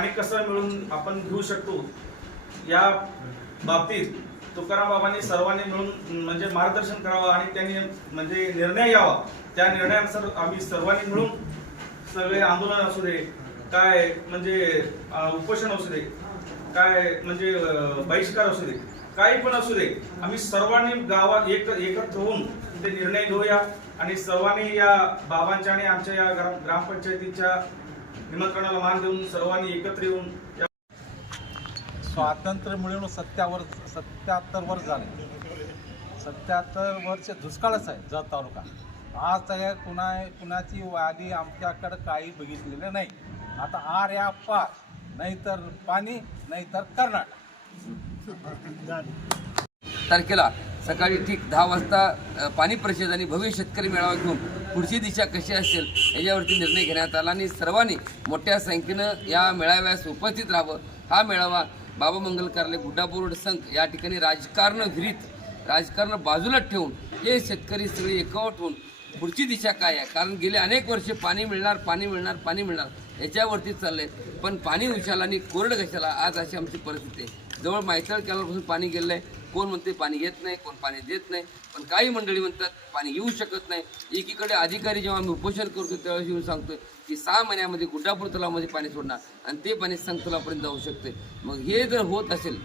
पाणी कसं मिळून आपण घेऊ शकतो या बाबतीत तुकाराम बाबांनी सर्वांनी मिळून म्हणजे मार्गदर्शन करावं आणि त्यांनी म्हणजे निर्णय घ्यावा। त्या निर्णयानुसार आम्ही सर्वांनी मिळून सगळे आंदोलन असू दे, काय म्हणजे उपोषण असू दे, काय म्हणजे बहिष्कार असू दे, काही पण असू दे, आम्ही सर्वांनी गावात एकत्र होऊन ते निर्णय घेऊया आणि सर्वांनी या बाबांच्या आणि आमच्या या ग्रामपंचायतीच्या निमंत्रणाला मान देऊन सर्वांनी एकत्र येऊन स्वातंत्र्य मिळून 77 वर्ष झाले। 77 वर्ष दुष्काळच आहे जत तालुका। आज काय कुणाची वाली आमच्याकडे काही बघितलेलं नाही। आता आर या पार, नाहीतर पाणी नाहीतर कर्नाटक। तारखेला सकाळी ठीक 10 वाजता पाणी परिषद आणि भव्य शेतकरी मेळावा घेऊन पुढची दिशा कशी असेल याच्यावरती निर्णय घेण्यात आला आणि सर्वांनी मोठ्या संख्येनं या मेळाव्यास उपस्थित राहावं। हा मेळावा बाबा मंगल कार्यालय गुड्डापूर संघ या ठिकाणी राजकारण बाजूला ठेवून हे शेतकरी सगळे एकवट होऊन पुढची दिशा काय आहे, कारण गेले अनेक वर्षे पाणी मिळणार याच्यावरती चाललंय, पण पाणी उशाला आणि कोरड कशाला आज अशी आमची परिस्थिती आहे। जवळ मायतळ कॅनलपासून पाणी गेलं आहे, कोण म्हणते पाणी येत नाही, कोण पाणी देत नाही, पण काही मंडळी म्हणतात पाणी येऊ शकत नाही। एकीकडे अधिकारी जेव्हा आम्ही उपोषण करतो त्यावेळेस येऊन सांगतोय की 6 महिन्यामध्ये गुड्डापूर तलावामध्ये पाणी सोडणार आणि ते पाणी संघ तलावापर्यंत जाऊ शकते। मग हे जर होत असेल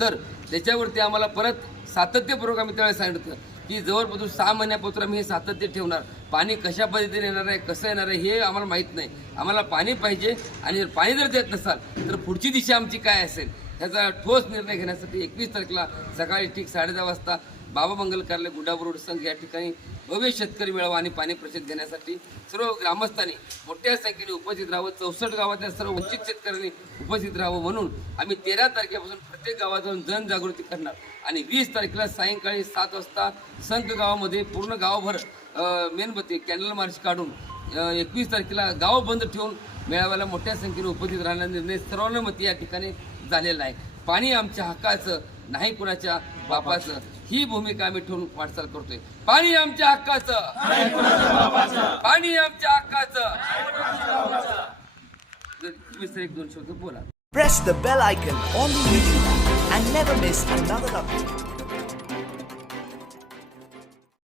तर त्याच्यावरती आम्हाला परत सातत्यपूर्वक आम्ही त्यावेळेस सांगितलं की जवळपासून 6 महिन्यापासून आम्ही हे सातत्य ठेवणार। पाणी कशा पद्धतीने येणार आहे, कसं येणार आहे हे आम्हाला माहीत नाही। आम्हाला पाणी पाहिजे आणि जर पाणी जर देत नसाल तर पुढची दिशा आमची काय असेल ह्याचा ठोस निर्णय घेण्यासाठी 21 तारखेला सकाळी ठीक 10:30 वाजता बाबा मंगल कार्यालय गुड्डापूर संघ या ठिकाणी भव्य शेतकरी मेळावा आणि पाणी परिषद घेण्यासाठी सर्व ग्रामस्थांनी मोठ्या संख्येने उपस्थित राहावं। 64 गावातल्या सर्व वंचित शेतकऱ्यांनी उपस्थित राहावं म्हणून आम्ही 13 तारखेपासून प्रत्येक गावात जाऊन जनजागृती करणार आणि 20 तारखेला सायंकाळी 7 वाजता संघ गावामध्ये पूर्ण गावभर मेणबत्ती कॅन्डल मार्च काढून 21 तारखेला गाव बंद ठेवून मेळाव्याला मोठ्या संख्येने उपस्थित राहण्याचा निर्णय सर्वानुमती या ठिकाणी झालेला आहे। पाणी आमच्या हक्काचं नाही कुणाच्या बापाचं ही भूमिका आम्ही ठेवून वाटचाल करतोय। पाणी आमच्या हक्काचं, पाणी आमच्या हक्काचं। तुम्ही सर 1-2 शब्द बोला। Press the bell icon on the YouTube app and never miss another update.